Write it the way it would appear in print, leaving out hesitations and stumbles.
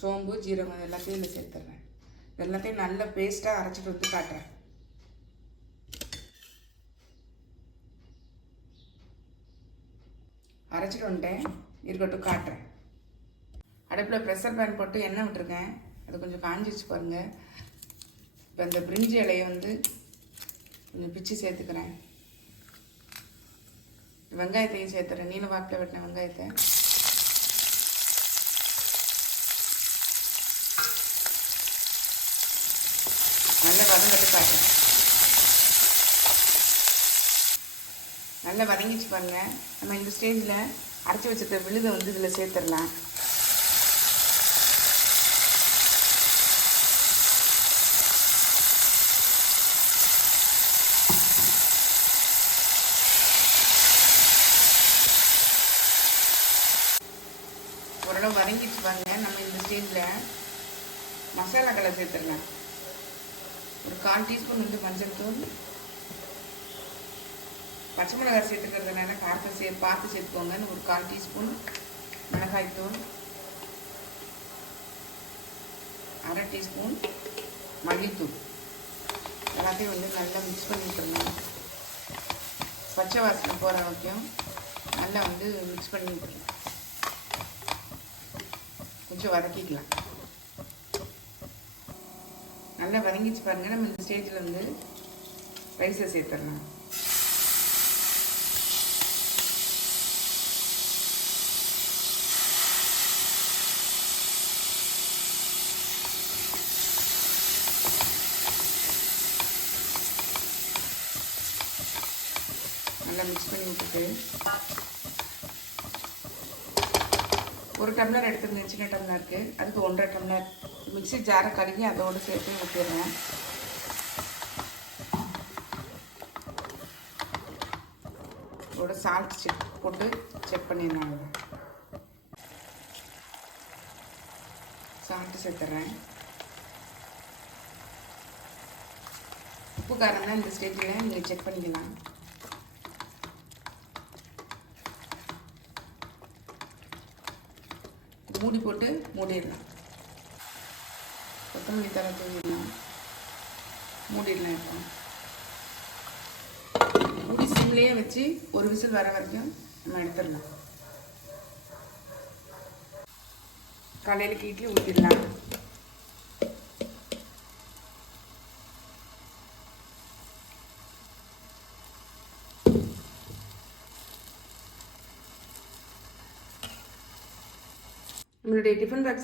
சோம்பு ஜீரகம் எல்லாத்தையும் இதில் சேர்த்துட்றேன். எல்லாத்தையும் நல்ல பேஸ்ட்டாக அரைச்சிட்டு வந்து காட்டுறேன். அரைச்சிட்டு வந்துட்டேன், இருக்கட்டும் காட்டுறேன். அடுப்பில் ப்ரெஷர் பேன் போட்டு எண்ணெய் விட்டுருக்கேன். அது கொஞ்சம் காஞ்சிச்சு பாருங்கள். இப்போ இந்த பிரிஞ்சி இலையை வந்து கொஞ்சம் பிச்சு சேர்த்துக்கிறேன். வெங்காயத்தையும் சேர்த்துறேன். நீல வாக்கில் வெட்டின வெங்காயத்தை நல்லா வதங்கட்டு காட்டுறேன். நல்லா வதங்கிச்சு பாருங்க. நம்ம இந்த ஸ்டேஜில் அரைச்சி வச்சுருக்க விழுதை வந்து இதில் சேர்த்துடலாம். ஓரளவு வதங்கிச்சு பாருங்க. நம்ம இந்த ஸ்டேஜில் மசாலாக்களை சேர்த்துடலாம். ஒரு 1/4 டீஸ்பூன் வந்து மஞ்சள் தூள், பச்சை மிளகாய் சேர்த்துக்கிறதுனால காரத்தை பார்த்து சேர்த்துக்கோங்க. ஒரு 1/4 டீஸ்பூன் மிளகாய்த்தூள், 1/2 டீஸ்பூன் மல்லித்தூள் எல்லாத்தையும் வந்து நல்லா மிக்ஸ் பண்ணி விட்டுருணும். பச்சை வாசனை போகிற வரைக்கும் நல்லா வந்து மிக்ஸ் பண்ணி விட்டுருணும். கொஞ்சம் வதக்கிக்கலாம். நல்லா வதங்கிச்சு பாருங்கள். நம்ம இந்த ஸ்டேஜில் வந்து ரைஸை சேர்த்துடலாம். நல்லா மிக்ஸ் பண்ணி விட்டுட்டு 1 டம்ளர் எடுத்துருந்தேன், சின்ன டம்ளருக்கு. அதுக்கு 1.5 டம்ளர் மிக்ஸி ஜாரை கழுவி அதோடு சேர்த்து ஊற்றிடுறேன். இதோட சால்ட் போட்டு செக் பண்ணிடுறாங்க. சால்ட்டு சேர்த்துட்றேன். உப்பு காரம் தான் இந்த ஸ்டேஜில் நீங்கள் செக் பண்ணிக்கலாம். மூடி போட்டு மூடிடலாம். கொத்தமல்லி தழை தூவிடலாம், மூடிடலாம். இப்போ மூடி சிம்லேயே வச்சு ஒரு விசில் வர வரைக்கும் நம்ம எடுத்துடலாம். காலையில் இட்லி ஊற்றிடலாம். நம்மளுடைய டிஃபன் பாக்ஸ்